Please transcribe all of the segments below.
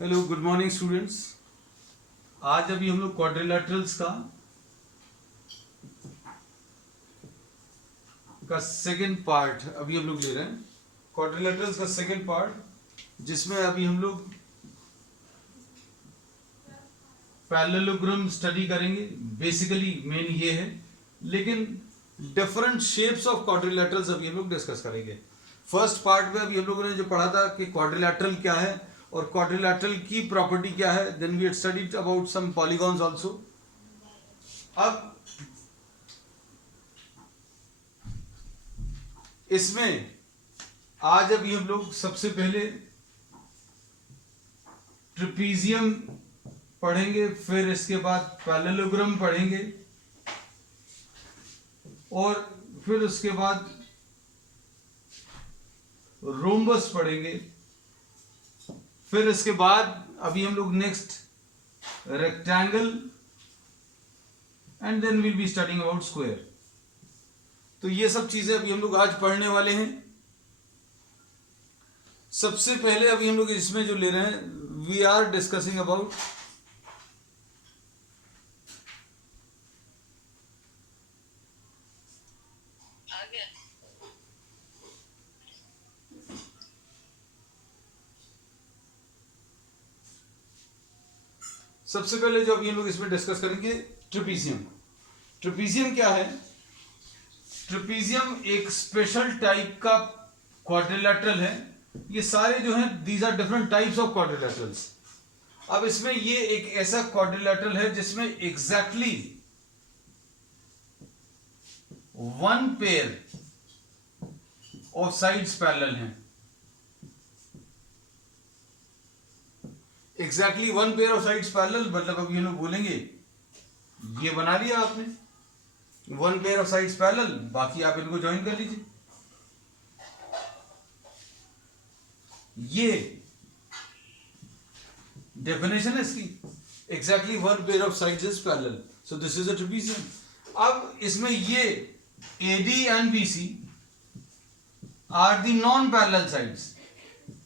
Hello, good morning students. आज अभी हम लोग क्वाड्रिलैटरल्स का सेकेंड पार्ट अभी हम लोग ले रहे हैं। क्वाड्रिलैटरल्स का सेकेंड पार्ट जिसमें अभी हम लोग पैरेललोग्राम स्टडी करेंगे। बेसिकली मेन ये है, लेकिन डिफरेंट शेप्स ऑफ क्वाड्रिलैटरल्स अभी हम लोग डिस्कस करेंगे। फर्स्ट पार्ट में अभी हम लोगों ने जो पढ़ा था कि क्वाड्रिलैटरल क्या है और क्वाड्रिलैटरल की प्रॉपर्टी क्या है। Then we had studied about some polygons also. अब इसमें आज अभी हम लोग सबसे पहले ट्रिपीजियम पढ़ेंगे, फिर इसके बाद पैरेललोग्राम पढ़ेंगे और फिर उसके बाद रोम्बस पढ़ेंगे। फिर इसके बाद अभी हम लोग next rectangle and then will be studying about square. तो ये सब चीजें अभी हम लोग आज पढ़ने वाले हैं। सबसे पहले अभी हम लोग इसमें जो ले रहे हैं, वी आर डिस्कसिंग अबाउट सबसे पहले जो अभी हम लोग इसमें डिस्कस करेंगे ट्रिपीजियम। ट्रिपीजियम क्या है? ट्रिपीजियम एक स्पेशल टाइप का क्वाड्रिलैटरल है। ये सारे जो हैं these are different types of quadrilaterals. अब इसमें ये एक ऐसा क्वाड्रिलैटरल है जिसमें exactly one pair of sides parallel हैं। Exactly one pair of sides parallel मतलब अब ये लोग बोलेंगे ये बना लिया आपने one pair of sides parallel, बाकी आप इनको ज्वाइन कर लीजिए। ये डेफिनेशन है इसकी, exactly one pair of sides is parallel, so this is a trapezium. अब इसमें ये AD and BC are the non parallel sides.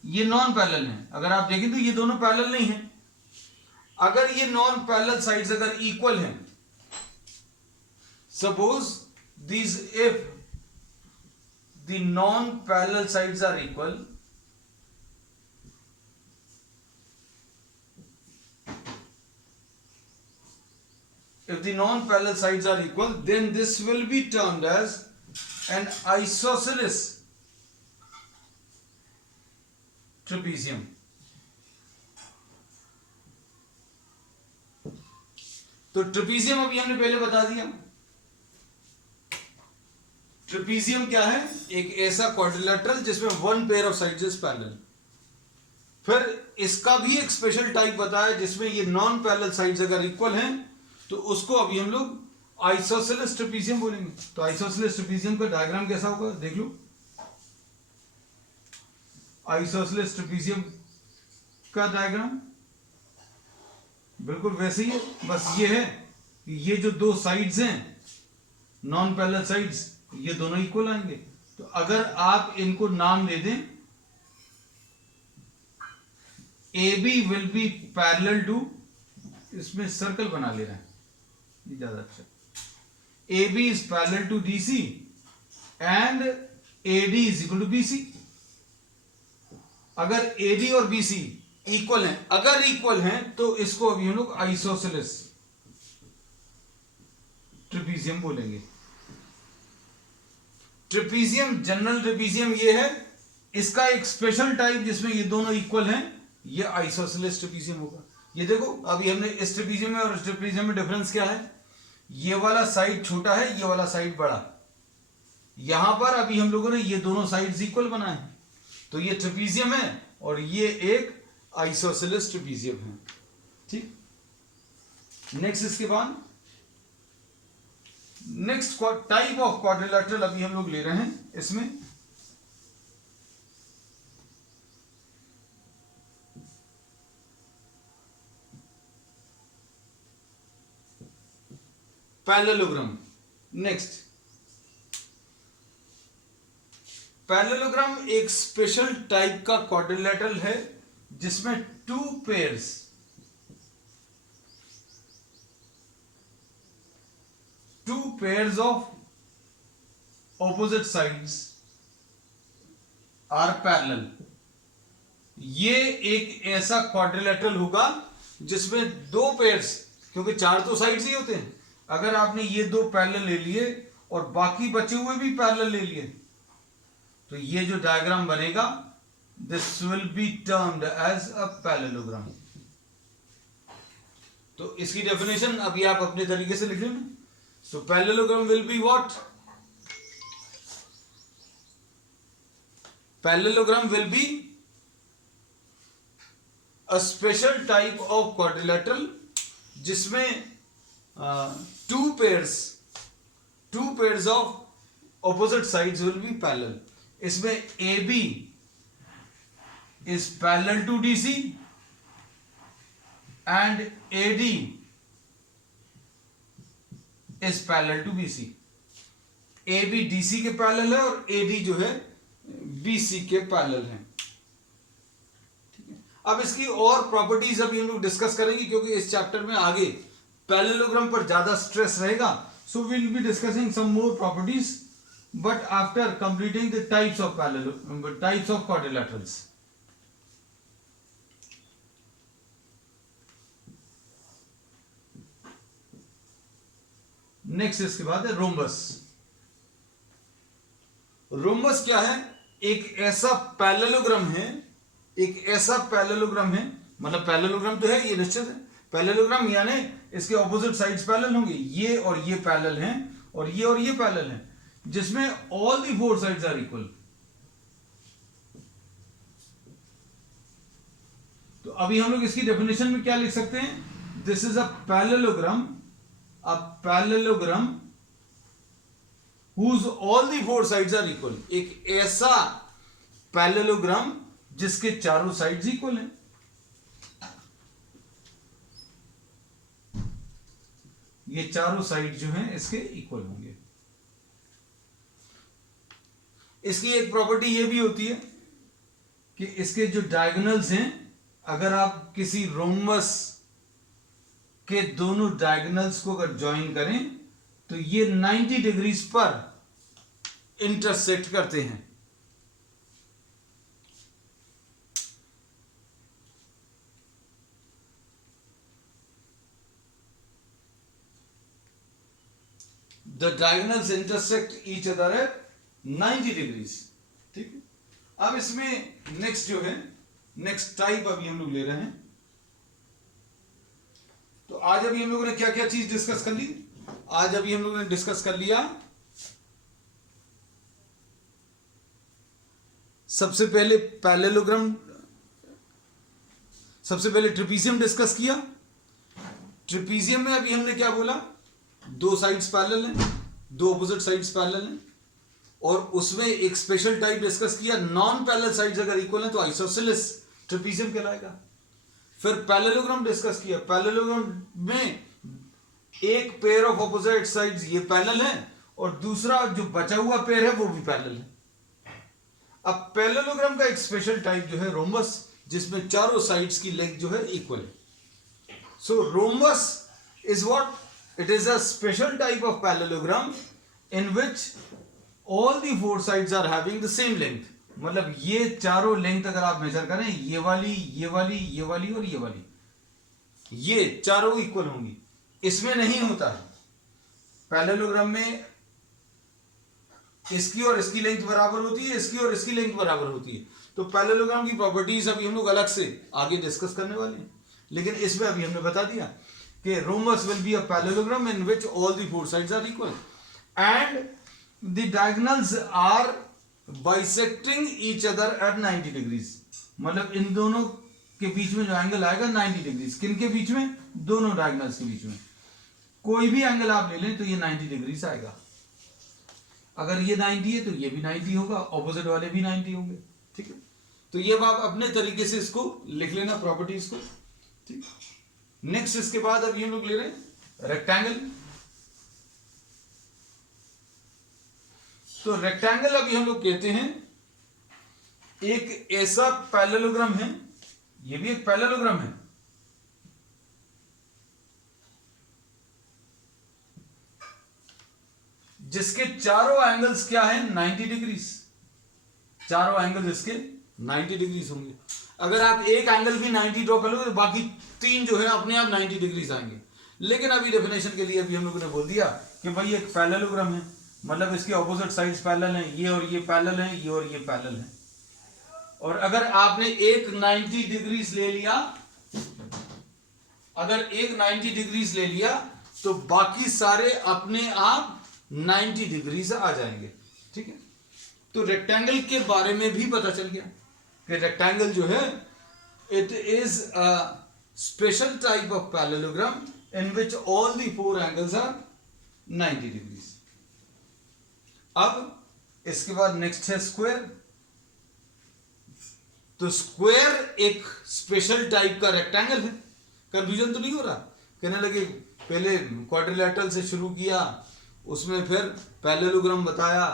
ये नॉन पैरेलल है। अगर आप देखें तो ये दोनों पैरेलल नहीं है। अगर ये नॉन पैरेलल साइड्स अगर इक्वल हैं, suppose these if the non-parallel sides are equal, if the non-parallel sides are equal, then this will be termed as an isosceles trapezium. तो ट्रेपीजियम अभी हमने पहले बता दिया। ट्रेपीजियम क्या है? एक ऐसा क्वाड्रिलैटरल जिसमें one pair of sides is parallel. फिर इसका भी एक स्पेशल टाइप बताया जिसमें ये नॉन पैरेलल साइड्स अगर इक्वल हैं तो उसको अभी हम लोग आइसोसेलेस ट्रेपीजियम बोलेंगे। तो आइसोसेलेस ट्रेपीजियम का डायग्राम कैसा होगा देख लो। आइसोसेलेस ट्रेपीजियम का डायग्राम बिल्कुल वैसे ही है, बस ये है कि ये जो दो साइड्स हैं नॉन पैरेलल साइड्स, ये दोनों इक्वल आएंगे। तो अगर आप इनको नाम दे दें, A B will be parallel to, इसमें सर्कल बना ले रहे हैं ये ज्यादा अच्छा, A B is parallel to D C and A D is equal to B C. अगर ए डी और बी सी इक्वल हैं, अगर इक्वल हैं तो इसको अभी हम लोग आइसोसेलेस ट्रेपीजियम बोलेंगे। ट्रेपीजियम, जनरल ट्रेपीजियम ये है। इसका एक स्पेशल टाइप जिसमें ये दोनों इक्वल हैं, ये आइसोसेलेस ट्रेपीजियम होगा। ये देखो अभी हमने इस ट्रेपीजियम में और इस ट्रेपीजियम में डिफरेंस क्या है? ये वाला साइड छोटा है, ये वाला साइड बड़ा। यहां पर अभी हम लोगों ने ये दोनों साइड्स इक्वल बनाए हैं, तो ये ट्रेपीजियम है और ये एक आइसोसेलेस ट्रेपीजियम है। ठीक, नेक्स्ट इसके बाद नेक्स्ट टाइप ऑफ क्वाड्रिलैटरल अभी हम लोग ले रहे हैं। इसमें पैरेललोग्राम। नेक्स्ट पैरेललोग्राम एक स्पेशल टाइप का क्वाड्रिलैटरल है जिसमें two pairs of opposite sides are parallel, ये एक ऐसा क्वाड्रिलेटरल होगा जिसमें दो पेयर्स, क्योंकि चार तो साइड्स ही होते हैं, अगर आपने ये दो पैरेलल ले लिए और बाकी बचे हुए भी पैरेलल ले लिए, तो ये जो डायग्राम बनेगा this will be termed as a parallelogram. तो इसकी डेफिनेशन अभी आप अपने तरीके से लिख लेना। So parallelogram will be what? Parallelogram will be a special type of quadrilateral जिसमें two pairs of opposite sides will be parallel। इसमें AB is parallel to DC and AD is parallel to BC। AB DC के parallel है और AD जो है BC के parallel है। अब इसकी और प्रॉपर्टीज अभी हम लोग डिस्कस करेंगे, क्योंकि इस चैप्टर में आगे पैरेललोग्राम पर ज्यादा स्ट्रेस रहेगा। So we will be discussing some more properties but after completing the types of quadrilaterals. Next इसके बाद है रोम्बस। रोम्बस क्या है? एक ऐसा पैरेललोग्राम है, मतलब पैरेललोग्राम तो है, ये निश्चित है। पैरेललोग्राम यानी इसके ऑपोजिट साइड्स पैरेलल होंगे, ये और ये पैरेलल हैं और ये पैरेलल हैं, जिसमें all the four sides are equal. तो अभी हम लोग इसकी डेफिनेशन में क्या लिख सकते हैं? This is a parallelogram whose all the four sides are equal. एक ऐसा पैरेललोग्राम जिसके चारों साइड्स इक्वल हैं। ये चारों साइड जो हैं इसके इक्वल होंगे। इसकी एक प्रॉपर्टी ये भी होती है कि इसके जो डायगोनल्स हैं, अगर आप किसी रोम्बस के दोनों डायगोनल्स को अगर ज्वाइन करें तो ये 90 डिग्रीज पर इंटरसेक्ट करते हैं। The diagonals intersect each other at 90 degrees। ठीक है। अब इसमें नेक्स्ट जो है, नेक्स्ट टाइप अभी हम लोग ले रहे हैं। तो आज अभी हम लोगों ने क्या क्या चीज डिस्कस कर ली? आज अभी हम लोगों ने डिस्कस कर लिया, सबसे पहले पैरेललोग्राम, सबसे पहले ट्रेपीजियम डिस्कस किया। ट्रेपीजियम में अभी हमने क्या बोला? दो साइड्स पैरेलल हैं, दो ऑपोजिट साइड्स पैरेलल हैं, और उसमें एक स्पेशल टाइप डिस्कस किया, नॉन पैरेलल साइड्स अगर इक्वल हैं तो आइसोसेलेस ट्रेपीजियम कहलाएगा। फिर पैरेललोग्राम डिस्कस किया। पैरेललोग्राम में एक पेयर ऑफ ऑपोजिट साइड्स ये पैरेलल है और दूसरा जो बचा हुआ पेयर है वो भी पैरेलल है। अब पैरेललोग्राम का एक स्पेशल टाइप जो है रोम्बस, जिसमें चारों साइड्स की लेंथ जो है इक्वल है। So rhombus is what? It is a special type of parallelogram in which all the four sides are having the same length। मतलब ये चारों लेंथ अगर आप मेजर करें, ये वाली, ये वाली, ये वाली और ये वाली, ये चारों इक्वल होंगी। इसमें नहीं होता है पैरेललोग्राम में इसकी और इसकी लेंथ बराबर होती है, इसकी और इसकी लेंथ बराबर होती है। तो पैरेललोग्राम की प्रॉपर्टीज अभी हम लोग अलग से आगे डिस्कस करने वाले हैं, लेकिन इसमें अभी हमने बता दिया कि rhombus will be a parallelogram in which all the four sides are equal and the diagonals are bisecting each other at 90 degrees. मतलब इन दोनों के बीच में जो एंगल आएगा 90 डिग्रीज। किन के बीच में? दोनों डायगोनल्स के बीच में। कोई भी एंगल आप ले लें तो ये 90 डिग्रीज आएगा। अगर ये 90 है तो ये भी 90 होगा, ऑपोजिट वाले भी 90 होंगे। ठीक है, तो ये आप अपने तरीके से इसको लिख लेना प्रॉपर्टीज को। ठीक, नेक्स्ट इसके बाद अब ये लोग ले रहे हैं रेक्टेंगल। तो रेक्टेंगल अभी हम लोग कहते हैं एक ऐसा पैरेललोग्राम है ये भी एक पैरेललोग्राम है। जिसके चारों एंगल्स क्या है, 90 डिग्रीज। चारों एंगल्स इसके 90 डिग्रीज होंगे। अगर आप एक एंगल भी 90 ड्रॉ कर लो तो बाकी तीन जो है अपने आप 90 डिग्रीज आएंगे। लेकिन अभी डेफिनेशन के लिए अभी हम लोगों ने बोल दिया कि भाई एक पैरेललोग्राम है, मतलब इसके ऑपोजिट साइड्स पैरेलल हैं, ये और ये पैरेलल हैं, ये और ये पैरेलल हैं। और अगर आपने एक 90 डिग्रीज ले लिया, अगर एक 90 डिग्रीज ले लिया तो बाकी सारे अपने आप 90 डिग्रीज आ जाएंगे। ठीक है, तो रेक्टेंगल के बारे में भी पता चल गया कि रेक्टेंगल जो है it is a special type of parallelogram in which all the four angles are 90 degrees. अब इसके बाद नेक्स्ट है स्क्वायर। तो स्क्वायर एक स्पेशल टाइप का रेक्टेंगल है। कंफ्यूजन तो नहीं हो रहा? कहने लगे पहले क्वाड्रिलैटरल से शुरू किया, उसमें फिर पैरेललोग्राम बताया,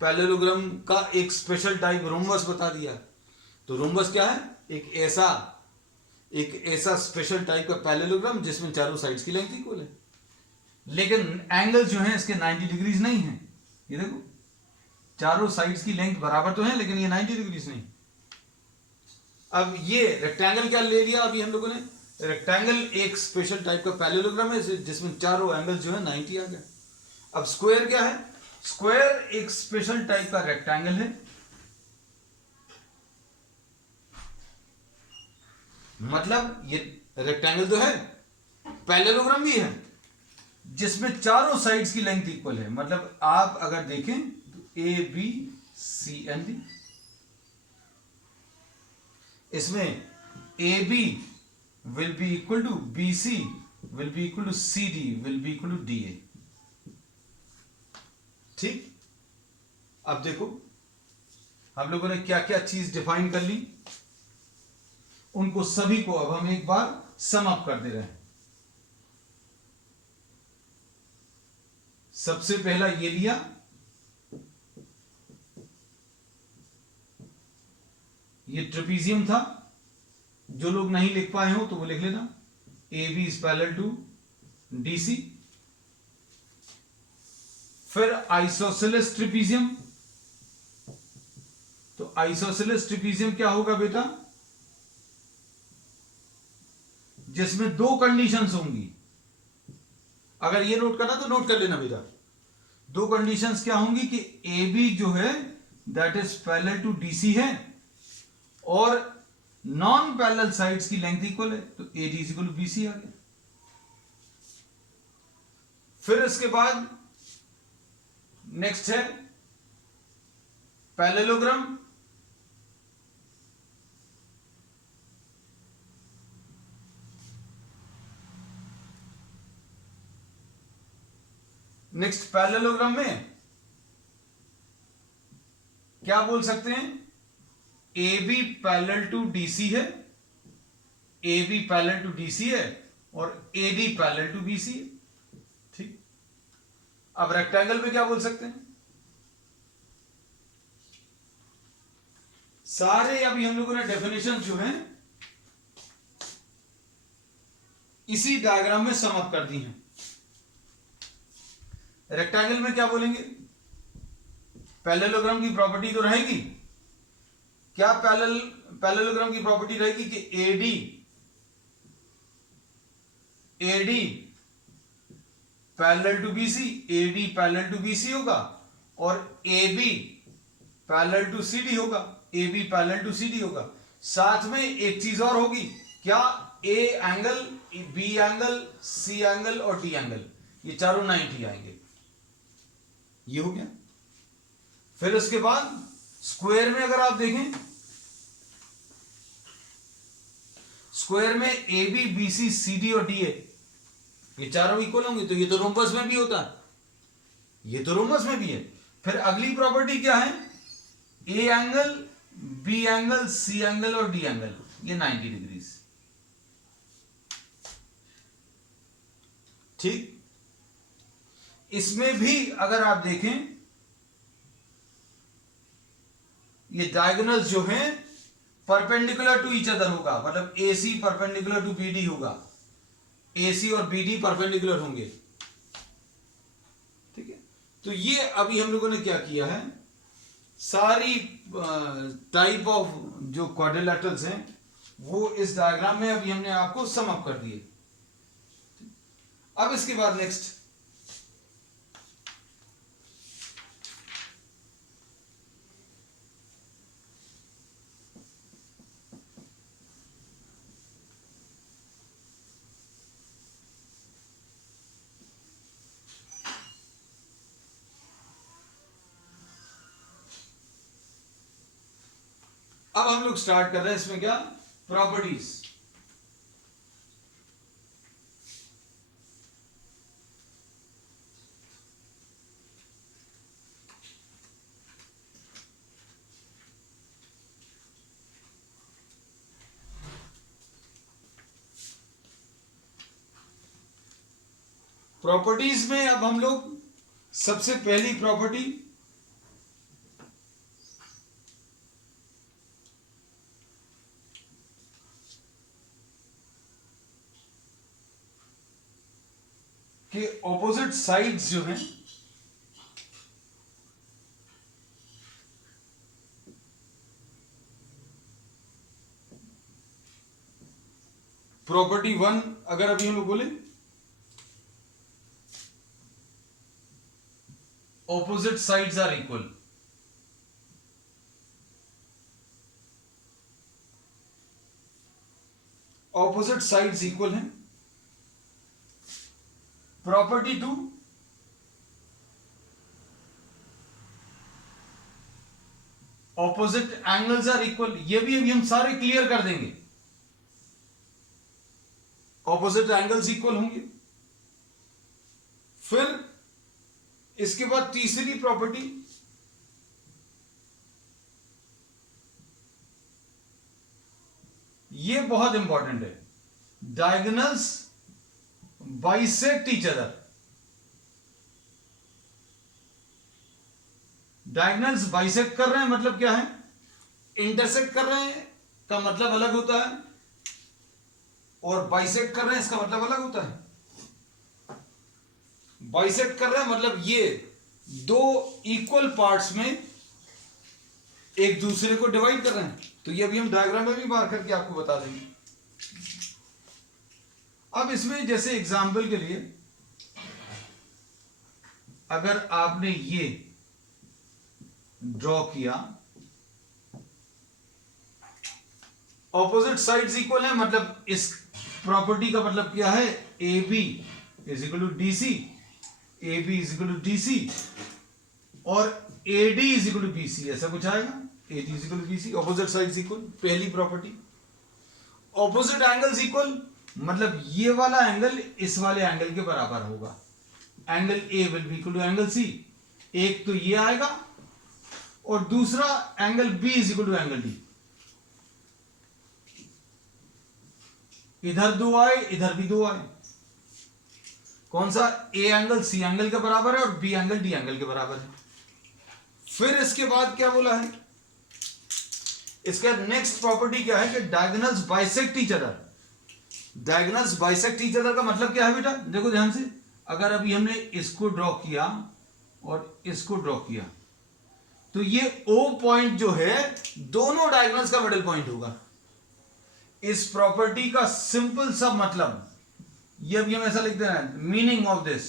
पैरेललोग्राम का एक स्पेशल टाइप रोम्बस बता दिया। तो रोम्बस क्या है? एक ऐसा स्पेशल टाइप का पैरेललोग्राम जिसमें चारों साइड्स की लेंथ इक्वल है, लेकिन एंगल जो है इसके 90 डिग्रीज नहीं है। ये देखो, चारों साइड्स की लेंथ बराबर तो है लेकिन ये 90 डिग्रीज नहीं। अब ये रेक्टेंगल क्या ले लिया अभी हम लोगों ने? रेक्टेंगल एक स्पेशल टाइप का पैरेललोग्राम है जिसमें चारों एंगल जो है 90 आ गए। अब स्क्वायर क्या है? स्क्वायर एक स्पेशल टाइप का रेक्टेंगल है, मतलब ये रेक्टेंगल तो है, पैरेललोग्राम भी है जिसमें चारों साइड्स की लेंथ इक्वल है। मतलब आप अगर देखें तो A B C and D, इसमें A B will be equal to B C will be equal to C D will be equal to D A. ठीक, अब देखो हम लोगों ने क्या क्या चीज डिफाइन कर ली, उनको सभी को अब हम एक बार सम अप कर दे रहे हैं। सबसे पहला ये लिया, ये ट्रेपीजियम था। जो लोग नहीं लिख पाए हो तो वो लिख लेना, A B is parallel to D C. फिर आइसोसेलेस ट्रेपीजियम। तो आइसोसेलेस ट्रेपीजियम क्या होगा बेटा? जिसमें दो कंडीशंस होंगी। अगर ये नोट करना तो नोट कर लेना बेटा। दो कंडीशंस क्या होंगी कि ए बी जो है that is parallel to DC है और नॉन पैरेलल साइड्स की लेंथ इक्वल है, तो A D is equal to B C आ गया। फिर इसके बाद नेक्स्ट है पैरेललोग्राम। नेक्स्ट पैरेललोग्राम में क्या बोल सकते हैं? A B parallel to DC है, A B parallel to DC है और A D parallel to BC है। ठीक, अब रेक्टेंगल में क्या बोल सकते हैं? सारे अभी हम लोगों ने डेफिनेशन जो है इसी डायग्राम में सम अप कर दी हैं। रेक्टेंगल में क्या बोलेंगे? पैरेललोग्राम की प्रॉपर्टी तो रहेगी क्या? पैरेललोग्राम की प्रॉपर्टी रहेगी कि AD parallel to BC, AD parallel to BC होगा और AB पैरेलल टू CD होगा, AB पैरेलल टू CD होगा। साथ में एक चीज और होगी क्या? A angle, B angle, C angle और D एंगल, ये चारों 90 आएंगे। ये हो गया। फिर उसके बाद स्क्वायर में अगर आप देखें, स्क्वायर में A B B C C D और डी ए ये चारों इक्वल होंगे, तो ये तो रोम्बस में भी होता है, ये तो रोम्बस में भी है। फिर अगली प्रॉपर्टी क्या है? A angle, B angle, C angle और डी एंगल, ये 90 डिग्रीज। ठीक, इसमें भी अगर आप देखें ये डायगोनल्स जो हैं परपेंडिकुलर टू ईच अदर होगा, मतलब AC परपेंडिकुलर टू BD होगा, AC और BD परपेंडिकुलर होंगे, ठीक है। तो ये अभी हम लोगों ने क्या किया है, सारी टाइप ऑफ जो क्वाड्रिलैटरल्स हैं वो इस डायग्राम में अभी हमने आपको सम अप कर दिए। अब इसके बाद नेक्स्ट अब हम लोग स्टार्ट कर रहे हैं इसमें क्या, प्रॉपर्टीज। प्रॉपर्टीज में अब हम लोग सबसे पहली प्रॉपर्टी कि ऑपोजिट साइड्स जो हैं प्रॉपर्टी 1 अगर अभी हम लोग बोले opposite sides are equal, opposite sides equal हैं। Property 2 opposite angles are equal, ये भी अभी हम सारे क्लियर कर देंगे, ऑपोजिट एंगल्स इक्वल होंगे। फिर इसके बाद तीसरी प्रॉपर्टी ये बहुत इंपॉर्टेंट है, diagonals bisect each other. Diagonals bisect कर रहे हैं मतलब क्या है, इंटरसेक्ट कर रहे हैं का मतलब अलग होता है, और बाइसेक्ट कर रहे हैं इसका मतलब अलग होता है। बाइसेक्ट कर रहे हैं मतलब ये दो इक्वल पार्ट्स में एक दूसरे को डिवाइड कर रहे हैं, तो ये अभी हम डायग्राम में भी मार करके आपको बता देंगे। अब इसमें जैसे एग्जाम्पल के लिए अगर आपने ये ड्रॉ किया, ऑपोजिट साइड्स इक्वल है, मतलब इस प्रॉपर्टी का मतलब क्या है, AB is equal to DC, AB is equal to DC और AD is equal to BC, ऐसा कुछ आएगा, AD is equal to BC, opposite sides equal, पहली प्रॉपर्टी। ऑपोजिट एंगल्स इक्वल मतलब ये वाला एंगल इस वाले एंगल के बराबर होगा, angle A will be equal to angle C, एक तो ये आएगा और दूसरा angle B is equal to angle D। इधर दो आए, इधर भी दो आए, कौन सा, A एंगल C एंगल के बराबर है और B एंगल D एंगल के बराबर है। फिर इसके बाद क्या बोला है, इसका नेक्स्ट प्रॉपर्टी क्या है कि diagonals bisect each other. Diagonals bisect each other का मतलब क्या है बेटा, देखो ध्यान से, अगर अभी हमने इसको ड्रॉ किया और इसको ड्रॉ किया तो ये O पॉइंट जो है दोनों डायगोनल्स का मिडिल पॉइंट होगा। इस प्रॉपर्टी का सिंपल सा मतलब ये अभी हम ऐसा लिखते हैं, मीनिंग ऑफ दिस,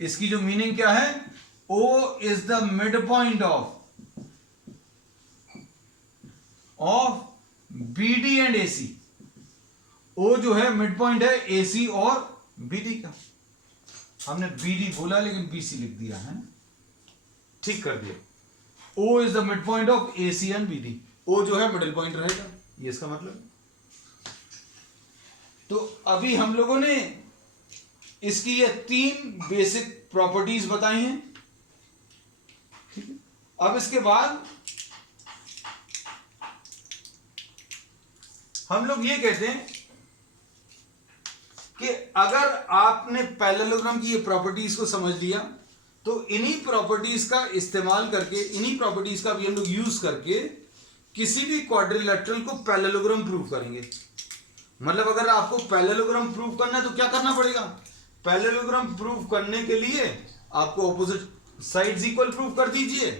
इसकी जो मीनिंग क्या है, O is the mid point of BD and AC। O जो है मिड पॉइंट है AC और BD का, हमने BD बोला लेकिन BC लिख दिया है, ठीक कर दिया। O is the mid point of AC and BD, O जो है मिडिल पॉइंट रहेगा, ये इसका मतलब। तो अभी हम लोगों ने इसकी ये 3 बेसिक प्रॉपर्टीज बताई हैं, ठीक है। अब इसके बाद हम लोग ये कहते हैं कि अगर आपने पैरेललोग्राम की ये प्रॉपर्टीज को समझ लिया तो इन्हीं प्रॉपर्टीज का इस्तेमाल करके, इन्हीं प्रॉपर्टीज का भी हम लोग यूज करके किसी भी क्वाड्रिलेटरल को पैरेललोग्राम प्रूव करेंगे। मतलब अगर आपको पैरेललोग्राम प्रूव करना है तो क्या करना पड़ेगा? पैरेललोग्राम प्रूव करने के लिए आपको ऑपोजिट साइड्स इक्वल प्रूव कर दीजिए।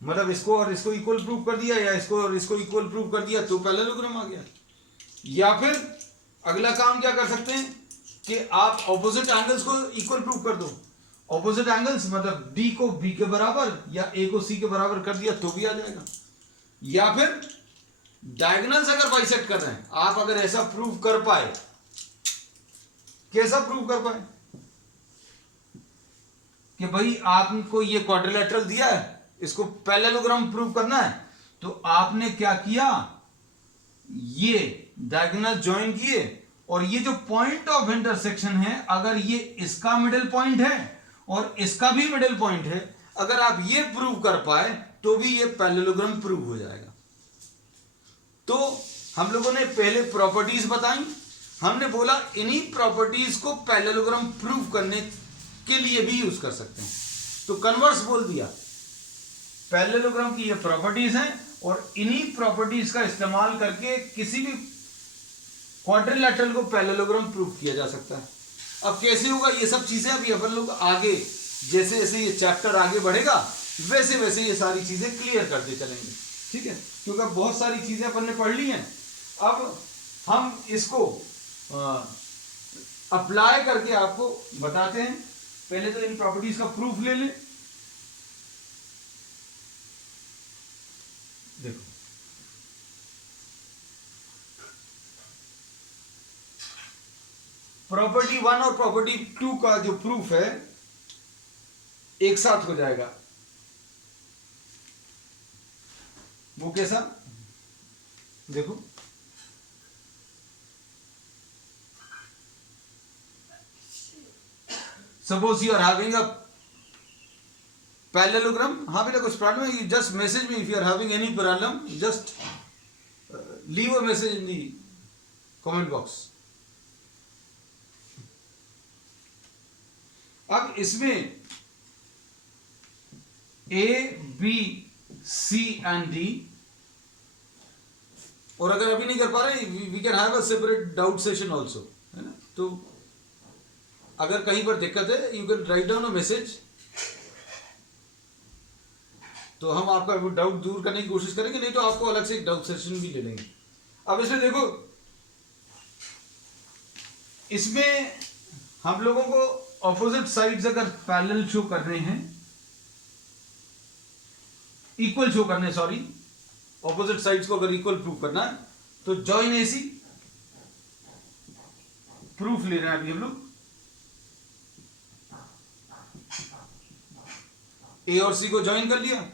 मतलब इसको और इसको इक्वल प्रूव कर दिया या इसको और इसको इक्वल प्रूव कर दिया तो पैरेललोग्राम आ गया। या फिर अगला काम क्या कर सकते हैं कि आप ऑपोजिट एंगल्स को इक्वल प्रूव कर दो। ऑपोजिट एंगल्स मतलब डी को बी के बराबर या ए को सी के बराबर कर दिया तो भी आ जाएगा। या फिर डायगोनल्स अगर बाइसेक्ट कर रहे हैं, आप अगर ऐसा प्रूव कर पाए, कैसा प्रूव कर पाए कि भाई आपको ये क्वाड्रिलेटरल दिया है, इसको पैरेललोग्राम प्रूव करना है, तो आपने क्या किया, ये डायगोनल ज्वाइन किए और ये जो पॉइंट ऑफ इंटरसेक्शन है, अगर ये इसका मिडिल पॉइंट है और इसका भी मिडिल पॉइंट है, अगर आप ये प्रूव कर पाए तो भी ये पैरेललोग्राम प्रूव हो जाएगा। तो हम लोगों ने पहले प्रॉपर्टीज बताई, हमने बोला इन्हीं प्रॉपर्टीज को पैरेललोग्राम प्रूव करने के लिए भी यूज कर सकते हैं। तो कन्वर्स बोल दिया, पैरेललोग्राम की ये प्रॉपर्टीज हैं और इन्हीं प्रॉपर्टीज का इस्तेमाल करके किसी भी क्वाड्रिलेटरल को पैरेललोग्राम प्रूव किया जा सकता है। अब कैसे होगा ये सब चीजें अभी अपन लोग आगे जैसे जैसे ये चैप्टर आगे बढ़ेगा वैसे वैसे ये सारी चीजें क्लियर करते चलेंगे, ठीक है, क्योंकि अब बहुत सारी चीजें अपन ने पढ़ ली हैं। अब हम इसको अप्लाई करके आपको बताते हैं। पहले तो इन प्रॉपर्टीज का प्रूफ ले लें। देखो प्रॉपर्टी 1 और प्रॉपर्टी 2 का जो प्रूफ है एक साथ हो जाएगा। वो कैसा, देखो suppose you are having a parallelogram. हाँ बेटा कुछ प्रॉब्लम है, you just message me if you are having any problem, just leave a message in the comment box. अब इसमें A B C and D, और अगर अभी नहीं कर पा रहे we can have a separate doubt session also, है ना। तो अगर कहीं पर दिक्कत है you can write down a message, तो हम आपका डाउट दूर करने की कोशिश करेंगे, नहीं तो आपको अलग से एक डाउट सेशन भी ले लेंगे। अब इसमें देखो, इसमें हम लोगों को ऑपोजिट साइड्स अगर पैरेलल शो कर रहे हैं, इक्वल शो करने, सॉरी ऑपोजिट साइड्स को अगर इक्वल प्रूव करना है तो जॉइन एसी प्रूफ ले रहे हैं अभी हम लोग। ए और सी को ज्वाइन कर लिया,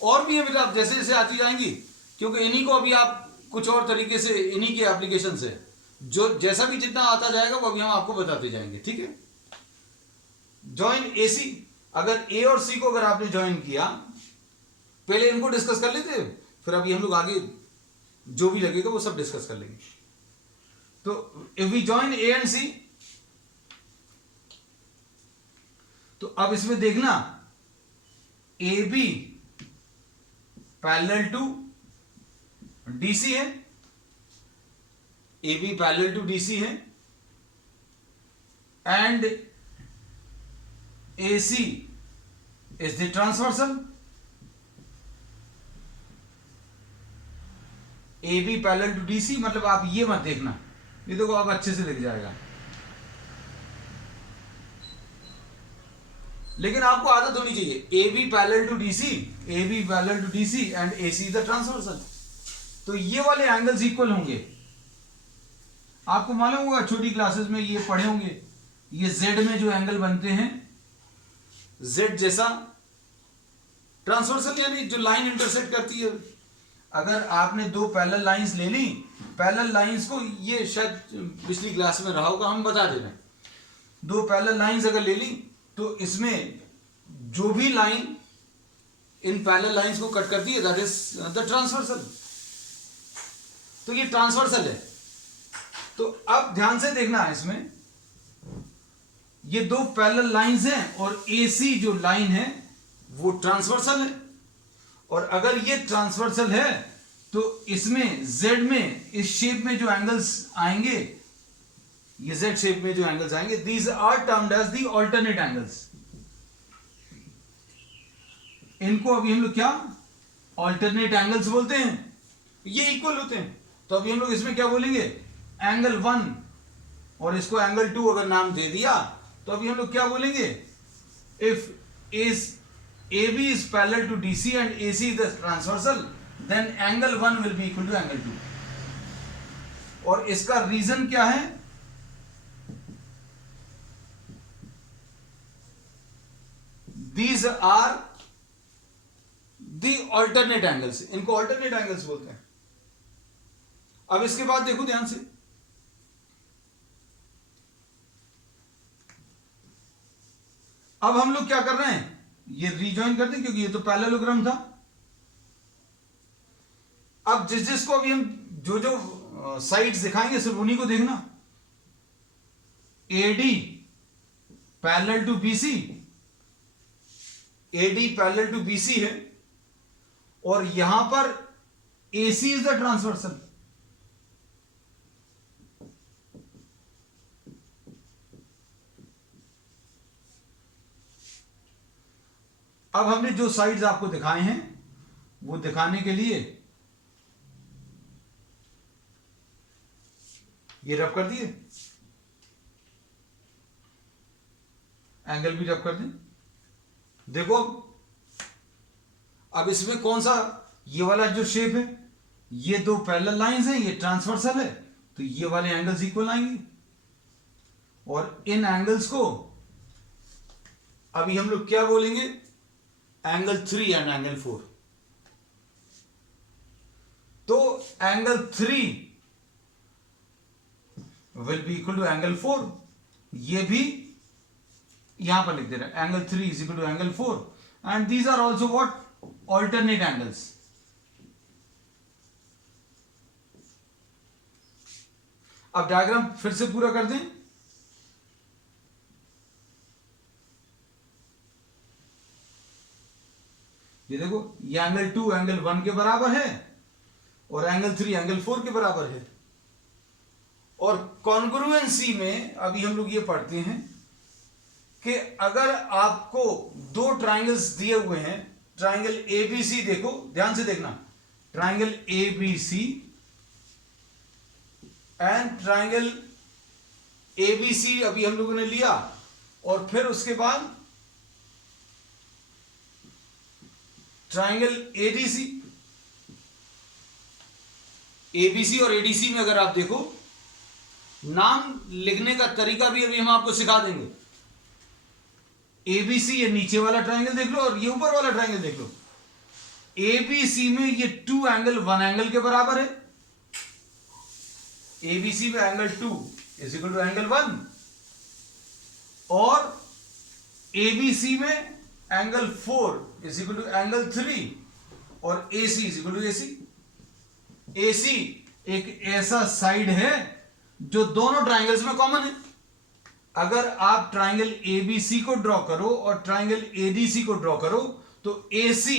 और भी है बेटा, आप जैसे जैसे आती जाएंगी, क्योंकि इन्हीं को अभी आप कुछ और तरीके से, इन्हीं के एप्लीकेशन से जो जैसा भी जितना आता जाएगा वो अभी हम आपको बताते जाएंगे, ठीक है। ज्वाइन एसी, अगर ए और सी को अगर आपने ज्वाइन किया, पहले इनको डिस्कस कर लेते, फिर अभी हम लोग आगे जो भी लगेगा वो सब डिस्कस कर लेंगे। तो if we join A and C, तो अब इसमें देखना A B parallel to DC है, A B parallel to DC है, and A C is the transversal. A B parallel to DC मतलब आप ये मत देखना, ये देखो आप अच्छे से लिख जाएगा, लेकिन आपको आदत होनी चाहिए A B parallel to DC, A B parallel to DC and A C the transversal. तो ये वाले एंगल्स इक्वल होंगे। आपको मालूम होगा छोटी क्लासेस में ये पढ़े होंगे, ये जेड में जो एंगल बनते हैं, जेड जैसा ट्रांसवर्सल यानी जो लाइन इंटरसेक्ट करती है। अगर आपने दो पैरेलल लाइंस ले ली, पैरेलल लाइंस को, ये शायद पिछली क्लास में रहा होगा, हम बता दे रहे हैं, दो पैरेलल लाइंस अगर ले ली तो इसमें जो भी लाइन इन पैरेलल लाइंस को कट करती है दैट इज द ट्रांसवर्सल। तो ये ट्रांसवर्सल है। तो अब ध्यान से देखना है, इसमें ये दो पैरेलल लाइंस हैं और AC जो लाइन है वो ट्रांसवर्सल है, और अगर ये ट्रांसवर्सल है तो इसमें Z में इस शेप में जो एंगल्स आएंगे, ये Z शेप में जो एंगल्स आएंगे, these are termed as the alternate angles. इनको अभी हम लोग क्या ऑल्टरनेट एंगल्स बोलते हैं, ये इक्वल होते हैं। तो अभी हम लोग इसमें क्या बोलेंगे, एंगल 1 और इसको एंगल 2 अगर नाम दे दिया तो अभी हम लोग क्या बोलेंगे, if AB is parallel to DC and AC is the transversal, then angle 1 will be equal to angle 2। और इसका रीजन क्या है, these are the alternate angles, इनको alternate angles बोलते हैं। अब इसके बाद देखो ध्यान से, अब हम लोग क्या कर रहे हैं, ये रीजॉइन करते हैं क्योंकि ये तो पैरेललोग्राम था। अब जिसको अभी हम जो साइड्स दिखाएंगे सिर्फ उन्हीं को देखना। AD parallel to BC, AD parallel to BC है और यहां पर AC इज द ट्रांसवर्सल। अब हमने जो साइड्स आपको दिखाए हैं वो दिखाने के लिए ये रब कर दिए, एंगल भी रब कर दें। देखो अब इसमें कौन सा, ये वाला जो शेप है, ये दो पैरेलल लाइंस हैं, ये ट्रांसवर्सल है, तो ये वाले एंगल्स इक्वल आएंगे। और इन एंगल्स को अभी हम लोग क्या बोलेंगे, एंगल 3 एंड एंगल 4। तो angle 3 will be equal to angle 4, ये भी यहां पर लिख दे रहे हैं, angle 3 is equal to angle 4 and these are also what, alternate angles. अब डायग्राम फिर से पूरा कर दें। ये देखो, ये एंगल 2 एंगल 1 के बराबर है और एंगल 3 एंगल 4 के बराबर है। और कॉन्ग्रुएंसी में अभी हम लोग ये पढ़ते हैं कि अगर आपको दो ट्राइंगल्स दिए हुए हैं, ट्राइंगल ABC, देखो ध्यान से देखना, triangle ABC and triangle ABC अभी हम लोगों ने लिया, और फिर उसके बाद ट्राइंगल ADC। ABC और ADC में अगर आप देखो, नाम लिखने का तरीका भी अभी हम आपको सिखा देंगे। ABC ये नीचे वाला ट्राइंगल देख लो और ये ऊपर वाला ट्राइंगल देख लो। ABC में ये 2 एंगल 1 एंगल के बराबर है, ABC में angle 2 is equal to angle 1, और ABC में angle 4 is equal to angle 3, और AC is equal to AC। AC एक ऐसा साइड है जो दोनों ट्राइंगल्स में कॉमन है। अगर आप ट्राइंगल ABC को ड्रॉ करो और ट्राइंगल ADC को ड्रॉ करो तो AC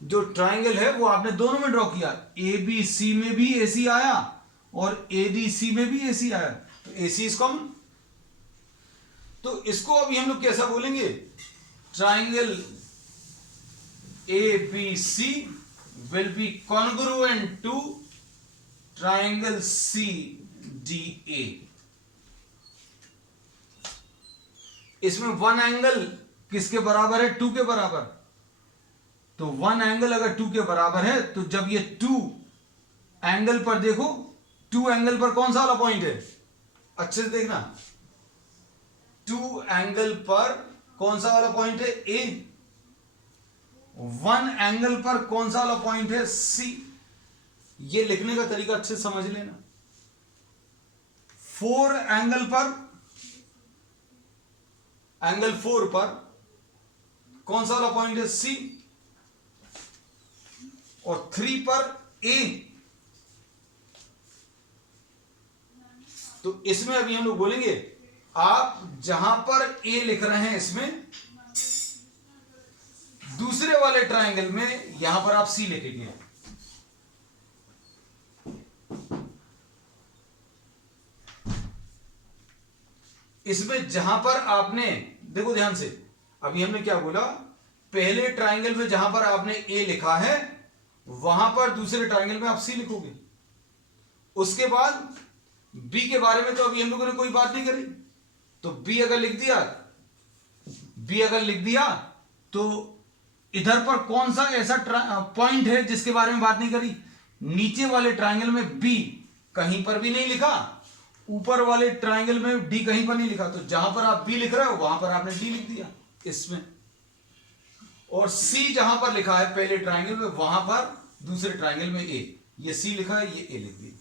जो ट्राइंगल है वो आपने दोनों में ड्रॉ किया, ABC में भी AC आया और ADC में भी AC आया, तो AC इज कॉमन। तो इसको अभी हम लोग कैसा बोलेंगे, triangle ABC will be congruent to triangle CDA। इसमें 1 एंगल किसके बराबर है, 2 के बराबर। तो 1 एंगल अगर 2 के बराबर है तो जब ये 2 एंगल पर देखो, 2 एंगल पर कौन सा वाला पॉइंट है, अच्छे से देखना, 2 एंगल पर कौन सा वाला पॉइंट है, A। 1 एंगल पर कौन सा वाला पॉइंट है, C। ये लिखने का तरीका अच्छे से समझ लेना। 4 एंगल पर, एंगल 4 पर कौन सा वाला पॉइंट है, C, और 3 पर A। तो इसमें अभी हम लोग बोलेंगे, आप जहां पर A लिख रहे हैं इसमें दूसरे वाले ट्राइंगल में यहां पर आप सी लेके गए, इसमें जहां पर आपने देखो ध्यान से, अभी हमने क्या बोला, पहले ट्राइंगल में जहां पर आपने ए लिखा है वहां पर दूसरे ट्राइंगल में आप सी लिखोगे। उसके बाद बी के बारे में तो अभी हम लोगों ने कोई बात नहीं करी, तो बी अगर लिख दिया तो इधर पर कौन सा ऐसा पॉइंट है जिसके बारे में बात नहीं करी। नीचे वाले ट्राइंगल में बी कहीं पर भी नहीं लिखा, ऊपर वाले ट्राइंगल में डी कहीं पर नहीं लिखा, तो जहां पर आप बी लिख रहे हो वहां पर आपने डी लिख दिया इसमें। और सी जहां पर लिखा है पहले ट्राइंगल में वहां पर दूसरे ट्राइंगल में ए, ये सी लिखा है, ये ए लिख दिया।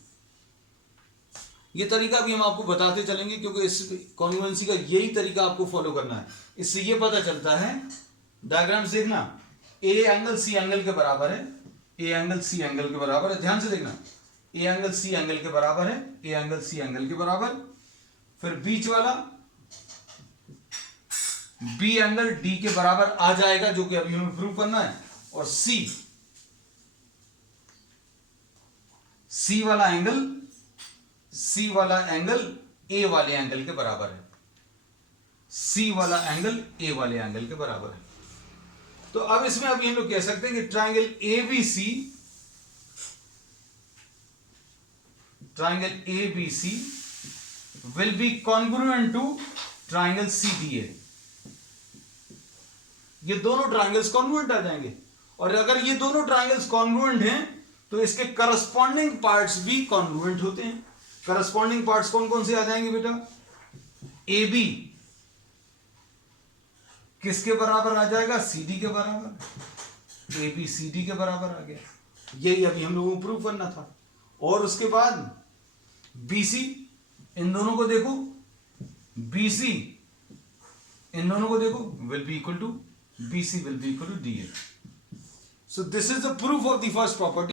ये तरीका भी हम आपको बताते चलेंगे क्योंकि इस कॉन्ग्रुएंसी का यही तरीका आपको फॉलो करना है। इससे ये पता चलता है, डायग्राम्स देखना, ए एंगल सी एंगल के बराबर है, ए एंगल सी एंगल के बराबर है, ध्यान से देखना, ए एंगल सी एंगल के बराबर है, ए एंगल सी एंगल के बराबर, फिर बीच वाला बी एंगल डी के बराबर आ जाएगा जो कि अभी हमें प्रूव करना है, और सी वाला एंगल ए वाले एंगल के बराबर है, सी वाला एंगल ए वाले एंगल के बराबर है। तो अब इसमें अभी हम लोग कह सकते हैं कि triangle ABC will be congruent to triangle CDA। ये दोनों ट्राइंगल्स कॉन्ग्रुएंट आ जाएंगे, और अगर ये दोनों ट्राइंगल्स कॉन्ग्रुएंट हैं तो इसके करस्पॉन्डिंग पार्ट्स भी कॉन्ग्रुएंट होते हैं। करस्पॉन्डिंग पार्ट्स कौन कौन से आ जाएंगे बेटा? AB किसके बराबर आ जाएगा? CD के बराबर। AB CD के बराबर आ गया, यही अभी हम लोगों को प्रूव करना था। और उसके बाद BC, इन दोनों को देखो, BC इन दोनों को देखो, will be equal to BC will be equal to DA। So this is the proof of the first property।